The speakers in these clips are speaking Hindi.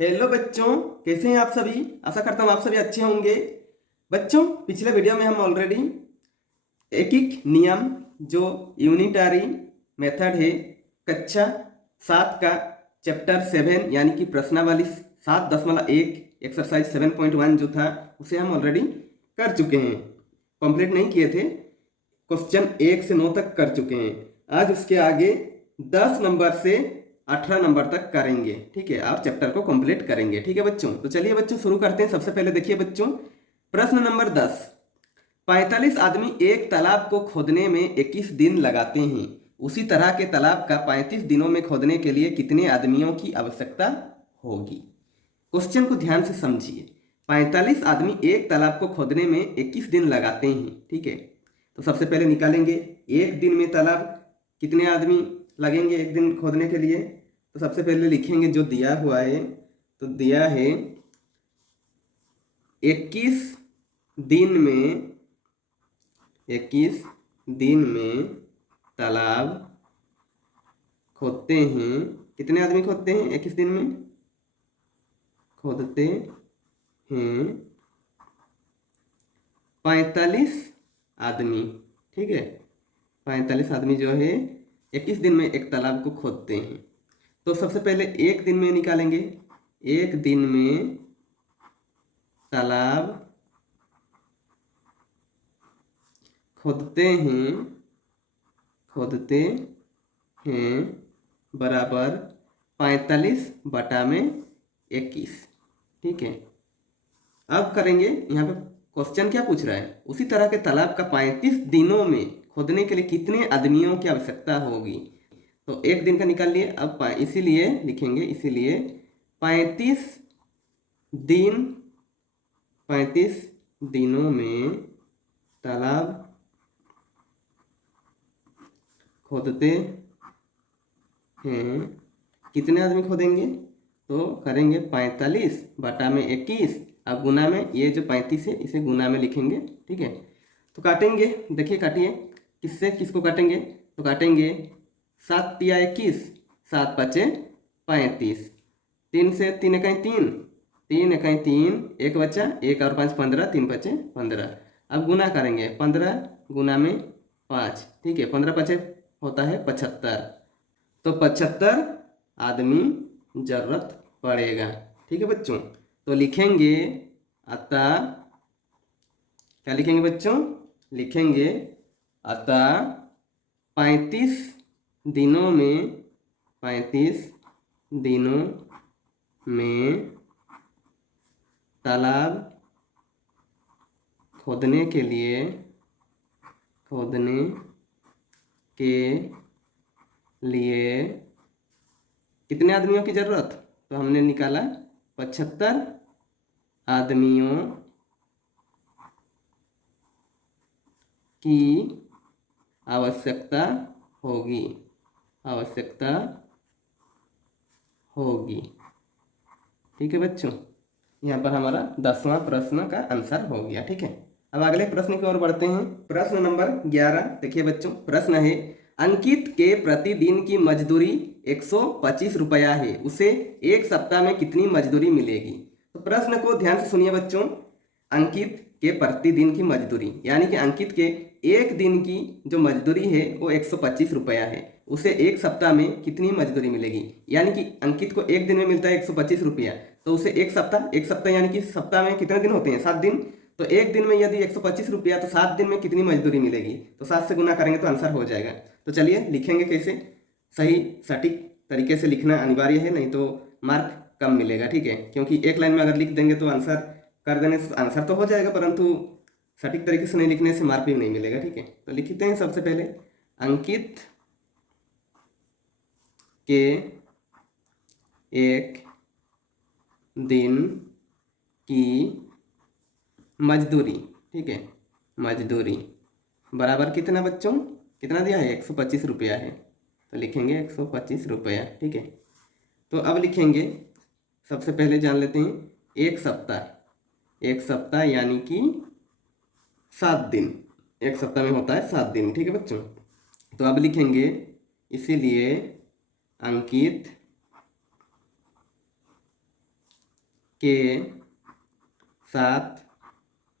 हेलो बच्चों, कैसे हैं आप सभी। आशा करता हूँ आप सभी अच्छे होंगे। बच्चों, पिछले वीडियो में हम ऑलरेडी एक एक नियम जो यूनिटरी मेथड है कक्षा 7 का चैप्टर 7 यानी कि प्रश्नावली 7.1 एक्सरसाइज 7.1 जो था उसे हम ऑलरेडी कर चुके हैं। कंप्लीट नहीं किए थे, क्वेश्चन 1 से 9 तक कर चुके हैं। आज उसके आगे 10 नंबर से 18 नंबर तक करेंगे। ठीक है, आप चैप्टर को कंप्लीट करेंगे। ठीक है बच्चों, तो चलिए बच्चों शुरू करते हैं। सबसे पहले देखिए बच्चों, प्रश्न नंबर 10। 45 आदमी एक तालाब को खोदने में 21 दिन लगाते हैं। उसी तरह के तालाब का 35 दिनों में खोदने के लिए कितने आदमियों की आवश्यकता होगी। क्वेश्चन को ध्यान से समझिए। 45 आदमी एक तालाब को खोदने में 21 दिन लगाते हैं। ठीक है, तो सबसे पहले निकालेंगे एक दिन में तालाब कितने आदमी लगेंगे एक दिन खोदने के लिए। तो सबसे पहले लिखेंगे जो दिया हुआ है, तो दिया है 21 दिन में 21 दिन में तालाब खोदते हैं। कितने आदमी खोदते हैं 21 दिन में? खोदते हैं 45 आदमी। ठीक है, 45 आदमी जो है 21 दिन में एक तालाब को खोदते हैं। तो सबसे पहले एक दिन में निकालेंगे। एक दिन में तालाब खोदते हैं बराबर 45/21। ठीक है, अब करेंगे। यहाँ पे क्वेश्चन क्या पूछ रहा है, उसी तरह के तालाब का 35 दिनों में खोदने के लिए कितने आदमियों की आवश्यकता होगी। तो एक दिन का निकाल लिए। अब इसीलिए लिखेंगे, इसीलिए 35 दिन 35 दिनों में तालाब खोदते हैं। कितने आदमी खोदेंगे? तो करेंगे 45/21। अब गुना में ये जो 35 है इसे गुना में लिखेंगे। ठीक है, तो काटेंगे। देखिए काटिए, किससे किसको काटेंगे। तो काटेंगे 7 तिया 21, 7 पचे 35, 3 से 3 इकाई 3, 3 इकाई 3, एक बचा, 1 और 5 15, 3 पचे 15। अब गुना करेंगे 15 गुना में 5। ठीक है, 15 पचे होता है 75। तो 75 आदमी जरूरत पड़ेगा। ठीक है बच्चों, तो लिखेंगे अतः, क्या लिखेंगे बच्चों? लिखेंगे अतः 35 दिनों में 35 दिनों में तालाब खोदने के लिए कितने आदमियों की जरूरत। तो हमने निकाला 75 आदमियों की आवश्यकता होगी। ठीक है बच्चों, यहाँ पर हमारा 10वां प्रश्न का आंसर हो गया। ठीक है, अब अगले प्रश्न की ओर बढ़ते हैं। प्रश्न नंबर 11। देखिए बच्चों, प्रश्न है अंकित के प्रतिदिन की मजदूरी 125 रुपया है, उसे एक सप्ताह में कितनी मजदूरी मिलेगी। तो प्रश्न को ध्यान से सुनिए बच्चों। अंकित के प्रतिदिन की मजदूरी यानी कि अंकित के एक दिन की जो मजदूरी है वो 125 रुपया है, उसे एक सप्ताह में कितनी मजदूरी मिलेगी। यानी कि अंकित को एक दिन में मिलता है 125 रुपया, तो उसे एक सप्ताह यानी कि सप्ताह में कितने दिन होते हैं? 7 दिन। तो एक दिन में यदि 125 रुपया, तो 7 दिन में कितनी मजदूरी मिलेगी। तो 7 से गुना करेंगे तो आंसर हो जाएगा। तो चलिए लिखेंगे कैसे। सही सटीक तरीके से लिखना अनिवार्य है, नहीं तो मार्क कम मिलेगा। ठीक है, क्योंकि एक लाइन में अगर लिख देंगे तो आंसर कर देने से आंसर तो हो जाएगा, परंतु सटीक तरीके से नहीं लिखने से मार्क भी नहीं मिलेगा। ठीक है, तो लिखते हैं सबसे पहले अंकित के एक दिन की मजदूरी। ठीक है, मजदूरी बराबर कितना बच्चों? कितना दिया है? 125 रुपया है, तो लिखेंगे 125 रुपया। ठीक है, तो अब लिखेंगे सबसे पहले जान लेते हैं एक सप्ताह। एक सप्ताह यानी कि 7 दिन। एक सप्ताह में होता है 7 दिन। ठीक है बच्चों, तो अब लिखेंगे इसीलिए अंकित के 7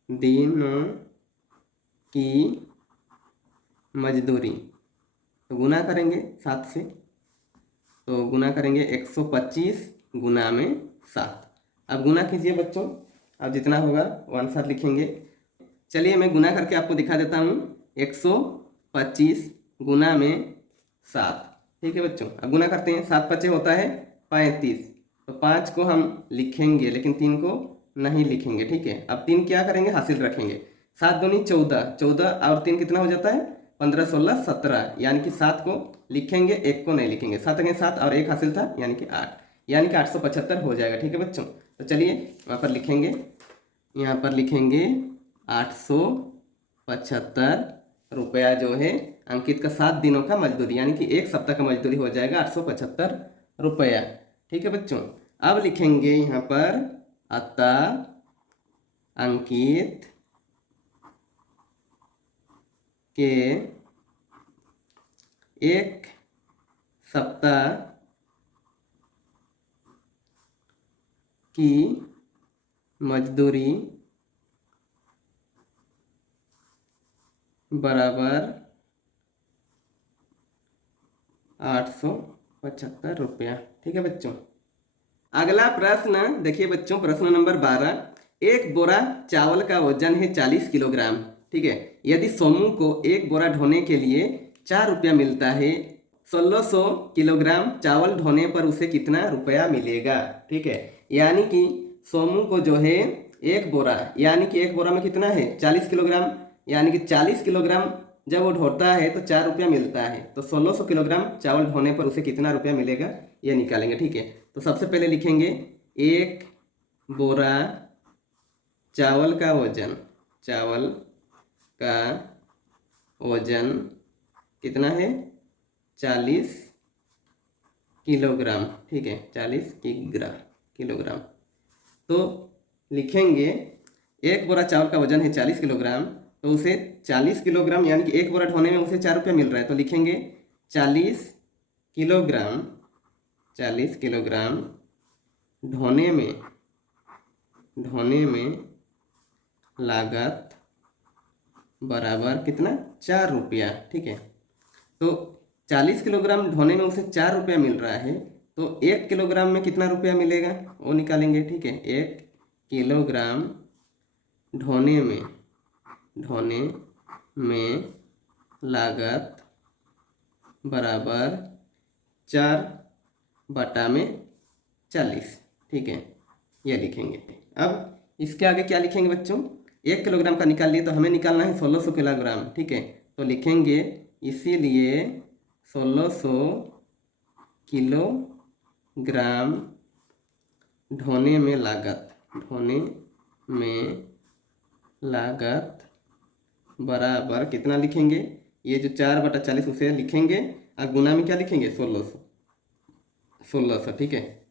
दिनों की मजदूरी। तो गुना करेंगे 7 से, तो गुना करेंगे 125 गुना में 7। अब गुना कीजिए बच्चों, अब जितना होगा वो आंसर लिखेंगे। चलिए मैं गुना करके आपको दिखा देता हूँ। 125 गुना में 7। ठीक है बच्चों, अब गुना करते हैं। 7 पचे होता है 35, तो 5 को हम लिखेंगे लेकिन 3 को नहीं लिखेंगे। ठीक है, अब 3 क्या करेंगे, हासिल रखेंगे। 7 दूनी 14, 14 और 3 कितना हो जाता है 15, 16, 17, यानी कि 7 को लिखेंगे, 1 को नहीं लिखेंगे। 7 अगे 7 और 1 हासिल था यानी कि 8, यानी कि 875 हो जाएगा। ठीक है बच्चों, तो चलिए वहाँ पर लिखेंगे, यहाँ पर लिखेंगे 875 रुपया जो है अंकित का 7 दिनों का मजदूरी, यानी कि 1 सप्ताह का मजदूरी हो जाएगा 875 रुपया। ठीक है बच्चों, अब लिखेंगे यहाँ पर अतः अंकित के 1 सप्ताह की मजदूरी बराबर 875 रुपया। ठीक है बच्चों, अगला प्रश्न देखिए बच्चों, प्रश्न नंबर 12। एक बोरा चावल का वजन है 40 किलोग्राम। ठीक है, यदि सोमू को एक बोरा ढोने के लिए 4 रुपया मिलता है, 1600 किलोग्राम चावल ढोने पर उसे कितना रुपया मिलेगा। ठीक है, यानी कि सोमू को जो है एक बोरा, यानी कि एक बोरा में कितना है 40 किलोग्राम, यानी कि 40 किलोग्राम जब वो ढोता है तो 4 रुपया मिलता है। तो 1600 किलोग्राम चावल ढोने पर उसे कितना रुपया मिलेगा ये निकालेंगे। ठीक है, तो सबसे पहले लिखेंगे एक बोरा चावल का वजन, चावल का वजन कितना है 40 किलोग्राम। ठीक है, 40 किलोग्राम। तो लिखेंगे एक बोरा चावल का वजन है 40 किलोग्राम, तो उसे 40 किलोग्राम यानी कि एक बोरा ढोने में उसे 4 रुपया मिल रहा है, तो लिखेंगे 40 किलोग्राम, 40 किलोग्राम ढोने में लागत बराबर कितना 4 रुपया। ठीक है, तो 40 किलोग्राम ढोने में उसे 4 रुपया मिल रहा है, तो 1 किलोग्राम में कितना रुपया मिलेगा वो निकालेंगे। ठीक है, 1 किलोग्राम ढोने में लागत बराबर 4/40। ठीक है, ये लिखेंगे। अब इसके आगे क्या लिखेंगे बच्चों, 1 किलोग्राम का निकाल लिए तो हमें निकालना है 1600 किलोग्राम। ठीक है, तो लिखेंगे इसीलिए 1600 किलोग्राम ढोने में लागत बराबर कितना लिखेंगे, ये जो 4/40 उसे लिखेंगे और गुना में क्या लिखेंगे 1600। ठीक है,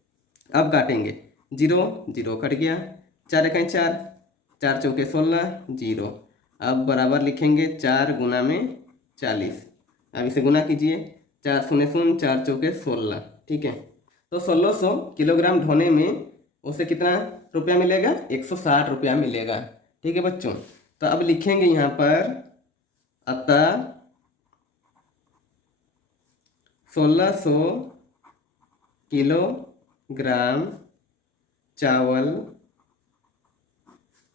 अब काटेंगे, 0 0 कट गया, 4 1 4, 4 चौके 16, 0। अब बराबर लिखेंगे 4 गुना में 40। अब इसे गुना कीजिए, 4 शून्य शून्य, 4 चौके 16। ठीक है, तो 1600 किलोग्राम ढोने में उसे कितना रुपया मिलेगा 160 रुपया मिलेगा। ठीक है बच्चों, तो अब लिखेंगे यहाँ पर अतः 1600 किलोग्राम चावल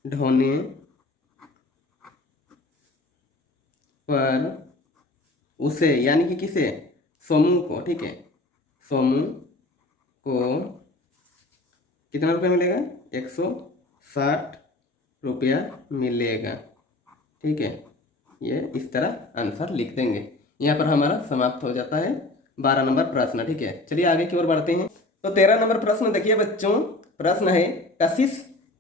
ढोने पर उसे, यानी कि किसे, सोमू को, ठीक है, सोमू को कितना रुपया मिलेगा 160 रुपया मिलेगा। ठीक है, ये इस तरह आंसर लिख देंगे। यहाँ पर हमारा समाप्त हो जाता है 12 नंबर प्रश्न। ठीक है, चलिए आगे की ओर बढ़ते हैं। तो 13 नंबर प्रश्न देखिए बच्चों, प्रश्न है कशिश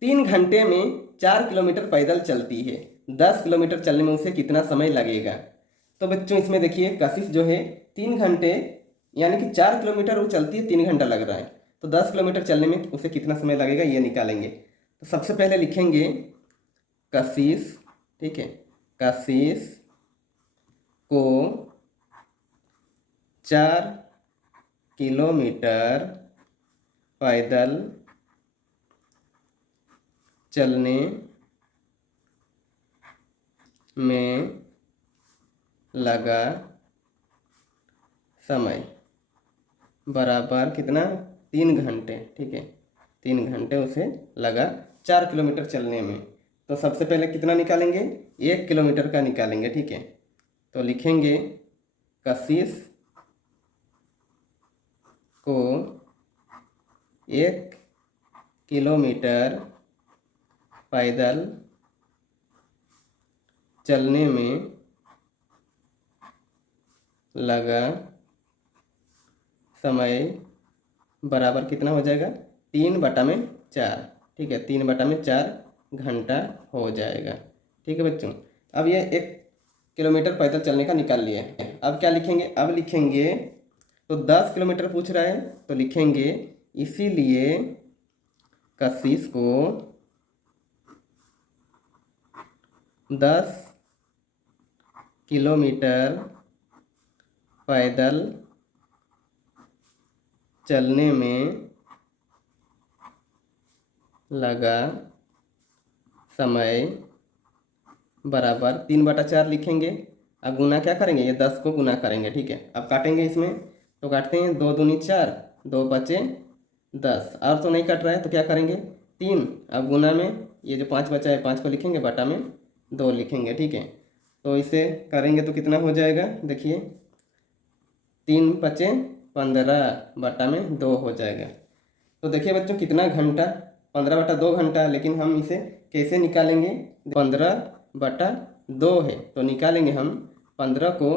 3 घंटे में 4 किलोमीटर पैदल चलती है, 10 किलोमीटर चलने में उसे कितना समय लगेगा। तो बच्चों इसमें देखिए कशिश जो है 3 घंटे यानी कि 4 किलोमीटर वो चलती है, 3 घंटा लग रहा है, तो 10 किलोमीटर चलने में उसे कितना समय लगेगा ये निकालेंगे। तो सबसे पहले लिखेंगे कशिश, ठीक है, कशिश को 4 किलोमीटर पैदल चलने में लगा समय बराबर कितना, 3 घंटे। ठीक है, 3 घंटे उसे लगा 4 किलोमीटर चलने में। तो सबसे पहले कितना निकालेंगे, 1 किलोमीटर का निकालेंगे। ठीक है, तो लिखेंगे कशिश को 1 किलोमीटर पैदल चलने में लगा समय बराबर कितना हो जाएगा, 3/4। ठीक है, 3/4 घंटा हो जाएगा। ठीक है बच्चों, अब ये 1 किलोमीटर पैदल चलने का निकाल लिया है। अब क्या लिखेंगे, अब लिखेंगे तो 10 किलोमीटर पूछ रहा है, तो लिखेंगे इसीलिए कशिश को 10 किलोमीटर पैदल चलने में लगा समय बराबर 3/4 लिखेंगे। अब गुना क्या करेंगे, ये 10 को गुना करेंगे। ठीक है, अब काटेंगे इसमें, तो काटते हैं 2 दूनी 4, 2 बचे 10, और तो नहीं कट रहा है तो क्या करेंगे 3। अब गुना में ये जो 5 बचा है 5 को लिखेंगे, बटा में 2 लिखेंगे। ठीक है, तो इसे करेंगे तो कितना हो जाएगा, देखिए 3 बचे 15, बटा में 2 हो जाएगा। तो देखिए बच्चों कितना घंटा, 15/2 घंटा। लेकिन हम इसे कैसे निकालेंगे, 15/2 है तो निकालेंगे हम 15 को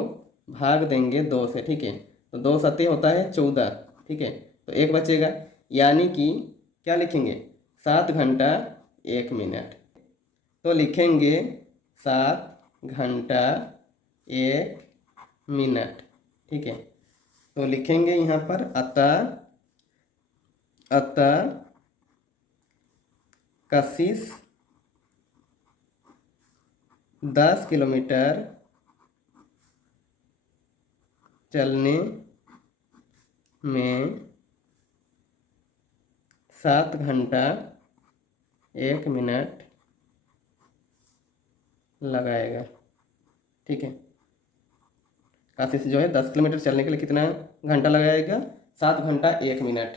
भाग देंगे 2 से। ठीक है, तो 2 सत्ते होता है 14। ठीक है, तो 1 बचेगा, यानी कि क्या लिखेंगे 7 घंटा 1 मिनट। तो लिखेंगे 7 घंटा 1 मिनट। ठीक है, तो लिखेंगे यहाँ पर अतः कशिश 10 किलोमीटर चलने में 7 घंटा 1 मिनट लगाएगा। ठीक है, कशिश जो है 10 किलोमीटर चलने के लिए कितना घंटा लगाएगा, 7 घंटा 1 मिनट।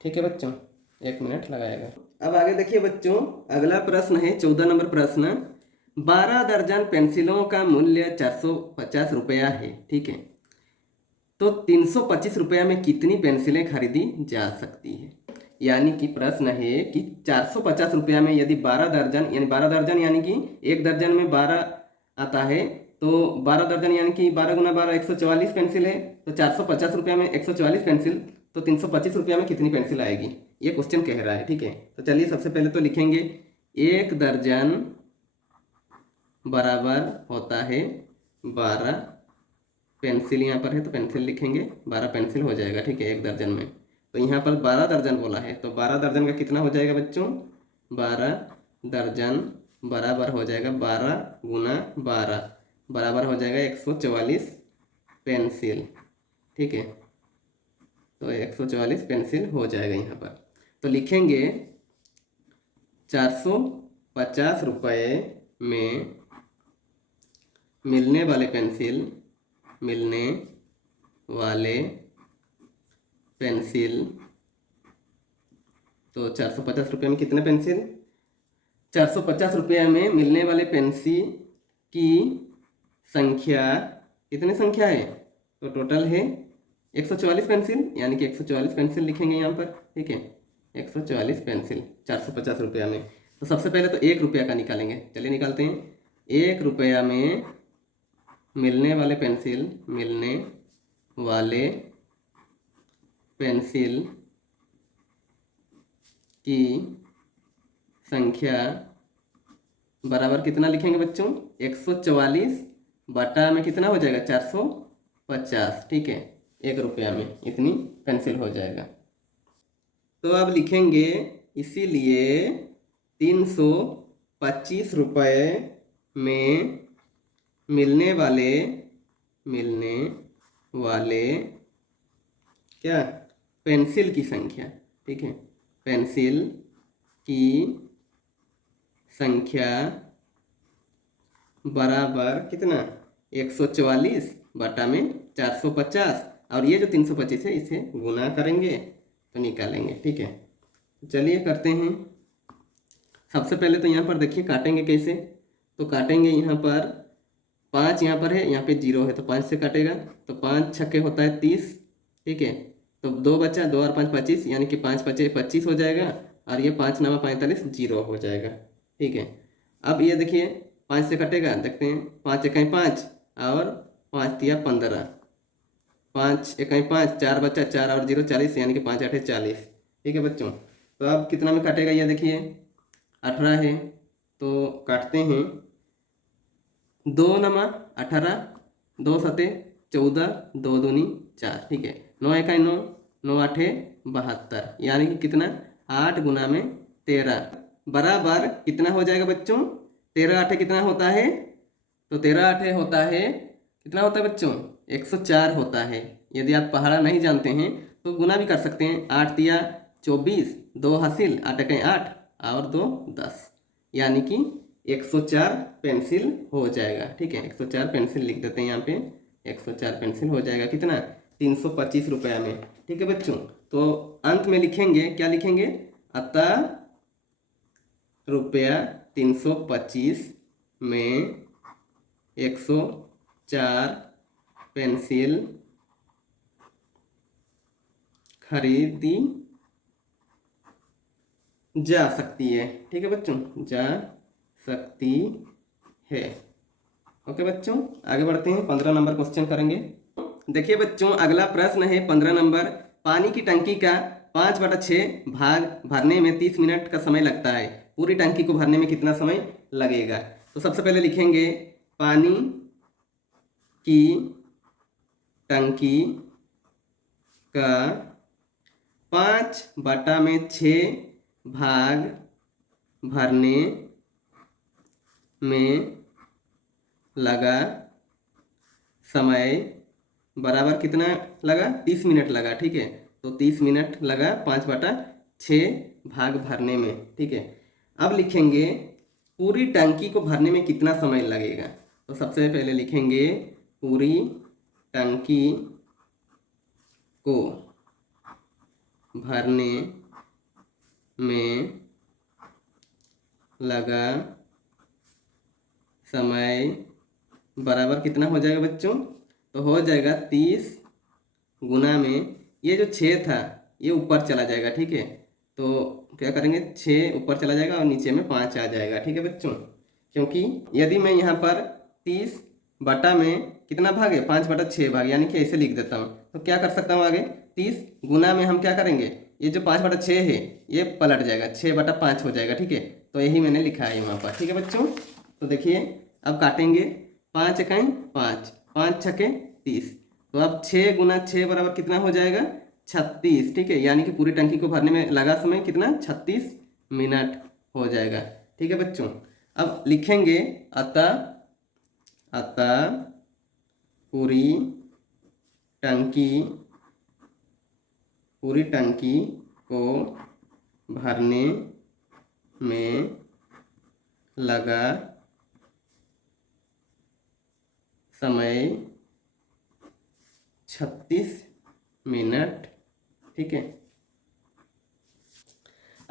ठीक है बच्चों, 1 मिनट लगाएगा। अब आगे देखिए बच्चों, अगला प्रश्न है 14 नंबर प्रश्न। 12 दर्जन पेंसिलों का मूल्य 450 रुपया है। ठीक है, तो 325 रुपया में कितनी पेंसिलें खरीदी जा सकती है। यानी कि प्रश्न है कि 450 रुपया में यदि 12 दर्जन, यानी 12 दर्जन यानी कि 1 दर्जन में 12 आता है, तो 12 दर्जन यानी कि 12 गुना 12 144 पेंसिल है। तो 450 रुपया में 144 पेंसिल, तो 325 रुपया में कितनी पेंसिल आएगी, ये क्वेश्चन कह रहा है। ठीक है, तो चलिए सबसे पहले तो लिखेंगे 1 दर्जन बराबर होता है 12 पेंसिल। यहाँ पर है तो पेंसिल लिखेंगे, 12 पेंसिल हो जाएगा। ठीक है, 1 दर्जन में, तो यहाँ पर 12 दर्जन बोला है, तो 12 दर्जन का कितना हो जाएगा बच्चों, 12 दर्जन बराबर हो जाएगा 12 गुना 12, बराबर हो जाएगा 144 पेंसिल। ठीक है, तो 144 पेंसिल हो जाएगा यहाँ पर। तो लिखेंगे 450 रुपये में मिलने वाले पेंसिल, तो 450 रुपये में कितने पेंसिल, 450 रुपये में मिलने वाले पेंसिल की संख्या, कितनी संख्या है, तो टोटल है 144 पेंसिल, यानी कि 144 पेंसिल लिखेंगे यहाँ पर। ठीक है, 144 पेंसिल 450 रुपया में। तो सबसे पहले तो 1 रुपया का निकालेंगे, चलिए निकालते हैं। 1 रुपया में मिलने वाले पेंसिल की संख्या बराबर कितना लिखेंगे बच्चों, 144 बटा में कितना हो जाएगा 450। ठीक है, 1 रुपया में इतनी पेंसिल हो जाएगा। तो अब लिखेंगे इसीलिए 325 रुपये में मिलने वाले क्या, पेंसिल की संख्या। ठीक है, पेंसिल की संख्या बराबर कितना 144 बटा में 450, और ये जो 325 है इसे गुना करेंगे तो निकालेंगे। ठीक है, चलिए करते हैं। सबसे पहले तो यहाँ पर देखिए काटेंगे कैसे, तो काटेंगे यहाँ पर 5 यहाँ पर है, यहाँ पे 0 है तो 5 से काटेगा, तो 5 छक्के होता है 30। ठीक है, तो 2 बचा, 2 और 5 25, यानी कि 5 पचे 25 हो जाएगा, और ये 5 9 45 0 हो जाएगा। ठीक है, अब ये देखिए 5 से कटेगा, देखते हैं 5 इकाई 5 और 5 दिया 15, 5 इकाई 5, 4 बचा, 4 और 0 40, यानी कि 5 8 40। ठीक है बच्चों, तो अब कितना में काटेगा, ये देखिए 18 है, तो काटते हैं 2 नमा 18, 2 सते 14, 2 दूनी 4। ठीक है, 9 इकाई 9, 9 आठे 72, यानी कि कितना 8 गुना में 13 बराबर कितना हो जाएगा बच्चों, 13 आठे कितना होता है, तो 13 आठे होता है कितना होता है बच्चों 104 होता है। यदि आप पहाड़ा नहीं जानते हैं तो गुना भी कर सकते हैं, 8 दिया 24, 2 हासिल 8 इकाई 8 और 2 10, यानी कि 104 पेंसिल हो जाएगा। ठीक है, 104 पेंसिल लिख देते हैं यहाँ पे, 104 पेंसिल हो जाएगा कितना 325 रुपया में। ठीक है बच्चों, तो अंत में लिखेंगे, क्या लिखेंगे, अतः रुपया 325 में 104 पेंसिल खरीदी जा सकती है। ठीक है बच्चों, जा सकती है। ओके बच्चों, आगे बढ़ते हैं, 15 नंबर क्वेश्चन करेंगे। देखिए बच्चों, अगला प्रश्न है 15 नंबर, पानी की टंकी का 5/6 भाग भरने में 30 मिनट का समय लगता है, पूरी टंकी को भरने में कितना समय लगेगा। तो सबसे पहले लिखेंगे पानी की टंकी का 5/6 भाग भरने में लगा समय बराबर कितना लगा 30 मिनट लगा। ठीक है, तो 30 मिनट लगा 5/6 भाग भरने में। ठीक है, अब लिखेंगे पूरी टंकी को भरने में कितना समय लगेगा। तो सबसे पहले लिखेंगे पूरी टंकी को भरने में लगा समय बराबर कितना हो जाएगा बच्चों, तो हो जाएगा 30 गुना में ये जो 6 था ये ऊपर चला जाएगा। ठीक है, तो क्या करेंगे 6 ऊपर चला जाएगा और नीचे में 5 आ जाएगा। ठीक है बच्चों, क्योंकि यदि मैं यहाँ पर 30 बटा में कितना भाग है 5/6 भाग, यानी कि ऐसे लिख देता हूँ, तो क्या कर सकता हूँ आगे 30 गुना में हम क्या करेंगे, ये जो 5/6 है ये पलट जाएगा 6/5 हो जाएगा। ठीक है, तो यही मैंने लिखा है यहाँ पर। ठीक है बच्चों, तो देखिए अब काटेंगे 5 इकाई 5, 5 छक्के 30, तो अब 6 गुना 6 बराबर कितना हो जाएगा 36। ठीक है, यानी कि पूरी टंकी को भरने में लगा समय कितना 36 मिनट हो जाएगा। ठीक है बच्चों, अब लिखेंगे अतः पूरी टंकी को भरने में लगा समय 36 मिनट। ठीक है,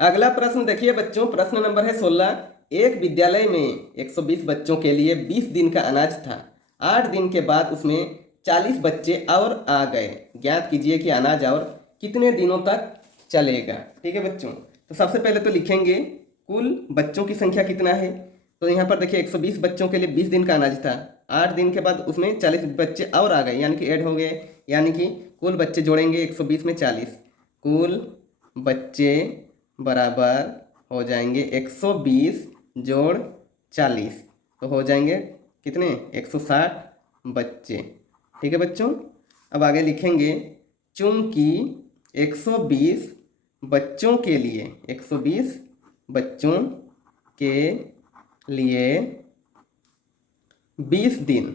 अगला प्रश्न देखिए बच्चों, प्रश्न नंबर है 16, एक विद्यालय में 120 बच्चों के लिए 20 दिन का अनाज था, 8 दिन के बाद उसमें 40 बच्चे और आ गए, ज्ञात कीजिए कि अनाज और कितने दिनों तक चलेगा। ठीक है बच्चों, तो सबसे पहले तो लिखेंगे कुल बच्चों की संख्या कितना है, तो यहाँ पर देखिए 120 बच्चों के लिए 20 दिन का अनाज था, 8 दिन के बाद उसमें 40 बच्चे और आ गए, यानी कि ऐड हो गए, यानी कि कुल बच्चे जोड़ेंगे 120 में 40, कुल बच्चे बराबर हो जाएंगे 120 जोड़ 40, तो हो जाएंगे कितने 160 बच्चे। ठीक है बच्चों, अब आगे लिखेंगे चूंकि 120 बच्चों के लिए 120 बच्चों के लिए 20 दिन,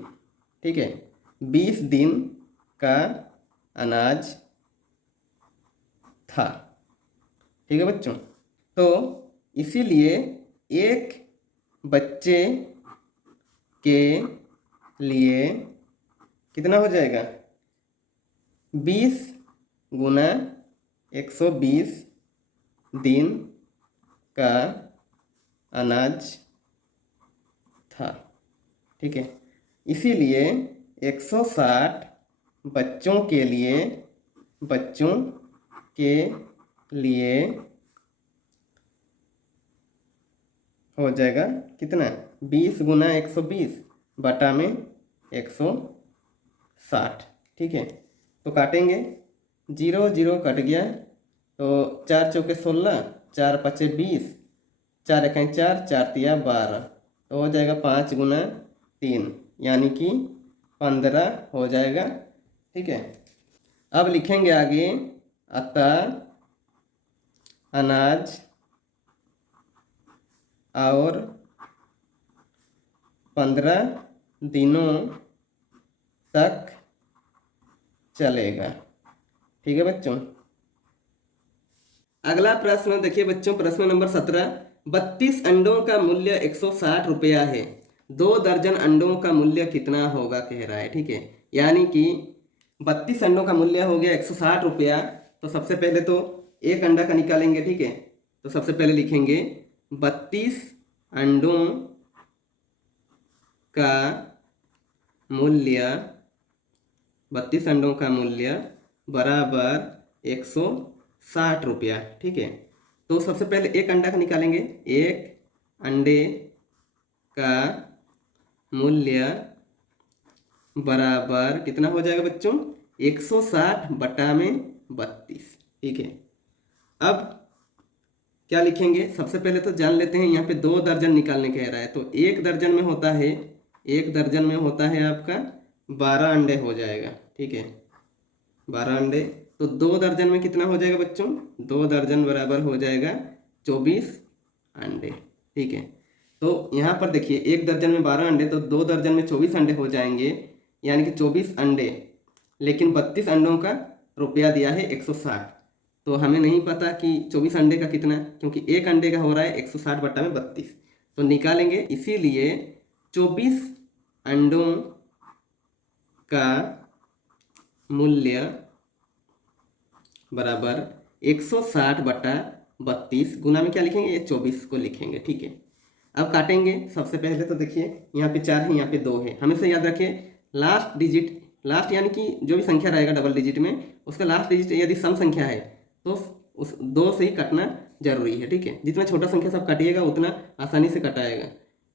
ठीक है 20 दिन का अनाज था। ठीक है बच्चों, तो इसीलिए एक बच्चे के लिए कितना हो जाएगा? 20 गुना 120 दिन का अनाज था। ठीक है, इसीलिए 160 बच्चों के लिए हो जाएगा कितना? 20 गुना 120 बटा में 160। ठीक है, तो काटेंगे, 0 0 कट गया, तो 4 चौके 16, 4 पचे 20, 4 एकाई 4, 4 तिया 12, तो हो जाएगा 5 गुना 3 यानी कि 15 हो जाएगा। ठीक है, अब लिखेंगे आगे, अतः अनाज और 15 दिनों तक चलेगा। ठीक है बच्चों, अगला प्रश्न देखिए बच्चों, प्रश्न नंबर 17। 32 अंडों का मूल्य 160 रुपया है, 2 दर्जन अंडों का मूल्य कितना होगा कह रहा है। ठीक है, यानी कि 32 अंडों का मूल्य हो गया 160 रुपया। तो सबसे पहले तो एक अंडा का निकालेंगे। ठीक है, तो सबसे पहले लिखेंगे 32 अंडों का मूल्य, 32 अंडों का मूल्य बराबर 160 रुपया। ठीक है, तो सबसे पहले एक अंडा का निकालेंगे। एक अंडे का मूल्य बराबर कितना हो जाएगा बच्चों? 160 बटा में 32। ठीक है, अब क्या लिखेंगे? सबसे पहले तो जान लेते हैं, यहाँ पे 2 दर्जन निकालने कह रहा है, तो एक दर्जन में होता है, एक दर्जन में होता है आपका 12 अंडे हो जाएगा। ठीक है, 12 अंडे, तो 2 दर्जन में कितना हो जाएगा बच्चों? 2 दर्जन बराबर हो जाएगा 24 अंडे। ठीक है, तो यहाँ पर देखिए, एक दर्जन में 12 अंडे, तो 2 दर्जन में 24 अंडे हो जाएंगे, यानी कि 24 अंडे। लेकिन 32 अंडों का रुपया दिया है 160, तो हमें नहीं पता कि 24 अंडे का कितना, क्योंकि एक अंडे का हो रहा है 160 बटा में 32, तो निकालेंगे। इसीलिए 24 अंडों का मूल्य बराबर 160 बटा 32, गुना में क्या लिखेंगे? ये 24 को लिखेंगे। ठीक है, अब काटेंगे। सबसे पहले तो देखिए, यहाँ पे 4 है, यहाँ पे 2 है। हमेशा याद रखिए, लास्ट डिजिट, लास्ट यानी कि जो भी संख्या रहेगा डबल डिजिट में, उसका लास्ट डिजिट यदि सम संख्या है तो उस 2 से ही कटना जरूरी है। ठीक है, जितना छोटा संख्या सब काटिएगा उतना आसानी से कटाएगा,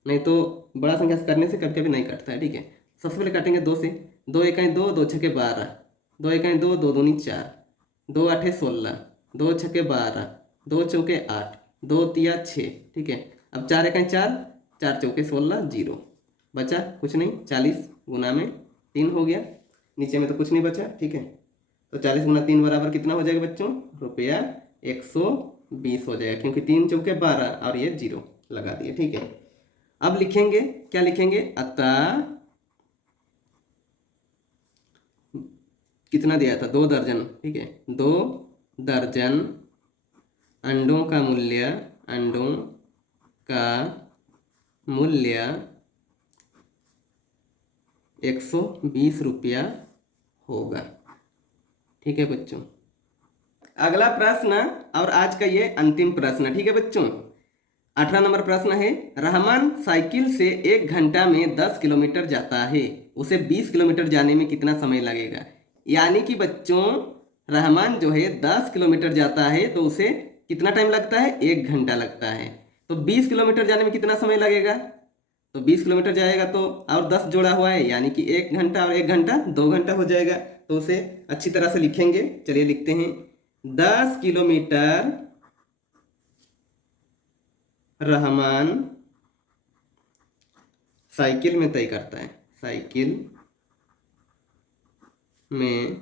नहीं तो बड़ा संख्या से करने से कभी कभी नहीं कटता है। ठीक है, सबसे पहले काटेंगे 2 से। 2 एकाई 2, 2 छके 12, 2 एकाई 2, 2 दूनी 4, 2 आठे 16, 2 छके 12, 2 चौके 8, 2 तिया 6। ठीक है, अब 4 एकाई 4, 4 चौके 16, 0 बचा कुछ नहीं, 40 गुना में 3 हो गया, नीचे में तो कुछ नहीं बचा। ठीक है, तो 40 गुना 3 बराबर कितना हो जाएगा बच्चों? रुपया 120 हो जाएगा, क्योंकि 3 चौके 12 और ये 0 लगा दिए। ठीक है, अब लिखेंगे, क्या लिखेंगे? अतः कितना दिया था? 2 दर्जन। ठीक है, 2 दर्जन अंडों का मूल्य, अंडों का मूल्य 120 रुपया होगा। ठीक है बच्चों, अगला प्रश्न और आज का ये अंतिम प्रश्न। ठीक है बच्चों, 18 नंबर प्रश्न है, रहमान साइकिल से 1 घंटा में 10 किलोमीटर जाता है, उसे 20 किलोमीटर जाने में कितना समय लगेगा? यानी कि बच्चों, रहमान जो है 10 किलोमीटर जाता है, तो उसे कितना टाइम लगता है? 1 घंटा लगता है। तो 20 किलोमीटर जाने में कितना समय लगेगा? तो 20 किलोमीटर जाएगा तो और 10 जोड़ा हुआ है, यानी कि 1 घंटा और 1 घंटा 2 घंटा हो जाएगा। तो उसे अच्छी तरह से लिखेंगे। चलिए लिखते हैं, 10 किलोमीटर रहमान साइकिल में तय करता है, साइकिल में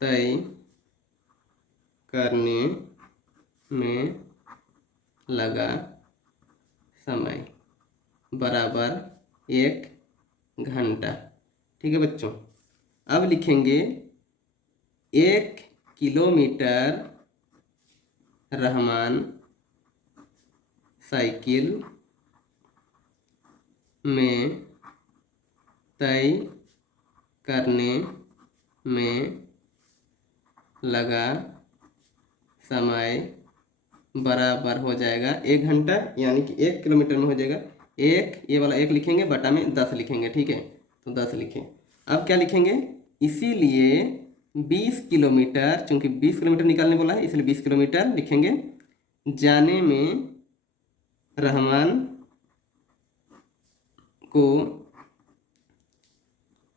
तय करने में लगा समय बराबर 1 घंटा। ठीक है बच्चों, अब लिखेंगे 1 किलोमीटर रहमान साइकिल में तय करने में लगा समय बराबर हो जाएगा 1 घंटा, यानी कि 1 किलोमीटर में हो जाएगा एक, ये वाला 1 लिखेंगे, बटा में 10 लिखेंगे। ठीक है, तो 10 लिखें। अब क्या लिखेंगे, इसीलिए 20 किलोमीटर, चूंकि 20 किलोमीटर निकालने बोला है इसलिए 20 किलोमीटर लिखेंगे। जाने में रहमान को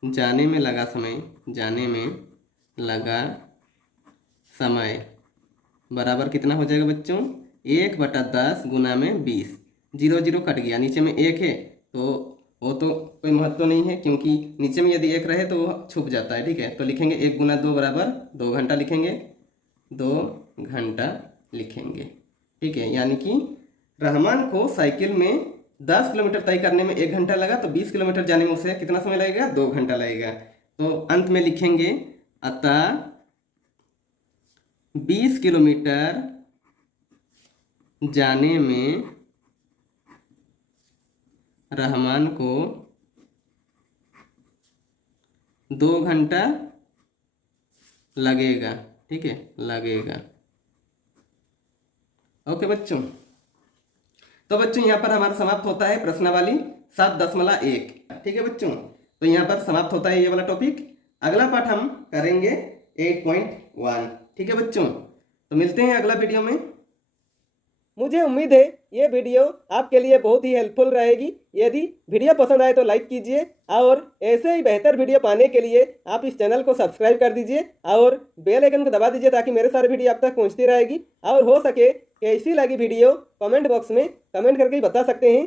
जाने में लगा समय, जाने में लगा समय बराबर कितना हो जाएगा बच्चों, 1/10 गुना में 20। 0 0 कट गया, नीचे में 1 है तो वो तो कोई महत्व नहीं है, क्योंकि नीचे में यदि 1 रहे तो वो छुप जाता है। ठीक है, तो लिखेंगे 1 गुना 2 बराबर 2 घंटा लिखेंगे, 2 घंटा लिखेंगे। ठीक है, यानी कि रहमान को साइकिल में 10 किलोमीटर तय करने में 1 घंटा लगा, तो 20 किलोमीटर जाने में उसे कितना समय लगेगा, 2 घंटा लगेगा। तो अंत में लिखेंगे अतः 20 किलोमीटर जाने में रहमान को 2 घंटा लगेगा। ठीक है, लगेगा। ओके बच्चों, तो बच्चों यहाँ पर हमारा समाप्त होता है प्रश्नावली 7.1। ठीक है बच्चों, तो यहाँ पर समाप्त होता है ये वाला टॉपिक। अगला पाठ हम करेंगे 8.1। ठीक है बच्चों, तो मिलते हैं अगला वीडियो में। मुझे उम्मीद है ये वीडियो आपके लिए बहुत ही हेल्पफुल रहेगी। यदि वीडियो पसंद आए तो लाइक कीजिए, और ऐसे ही बेहतर वीडियो पाने के लिए आप इस चैनल को सब्सक्राइब कर दीजिए और बेल आइकन को दबा दीजिए, ताकि मेरे सारे वीडियो आप तक पहुंचती रहेगी। और हो सके कैसी लगी वीडियो कमेंट बॉक्स में कमेंट करके बता सकते हैं।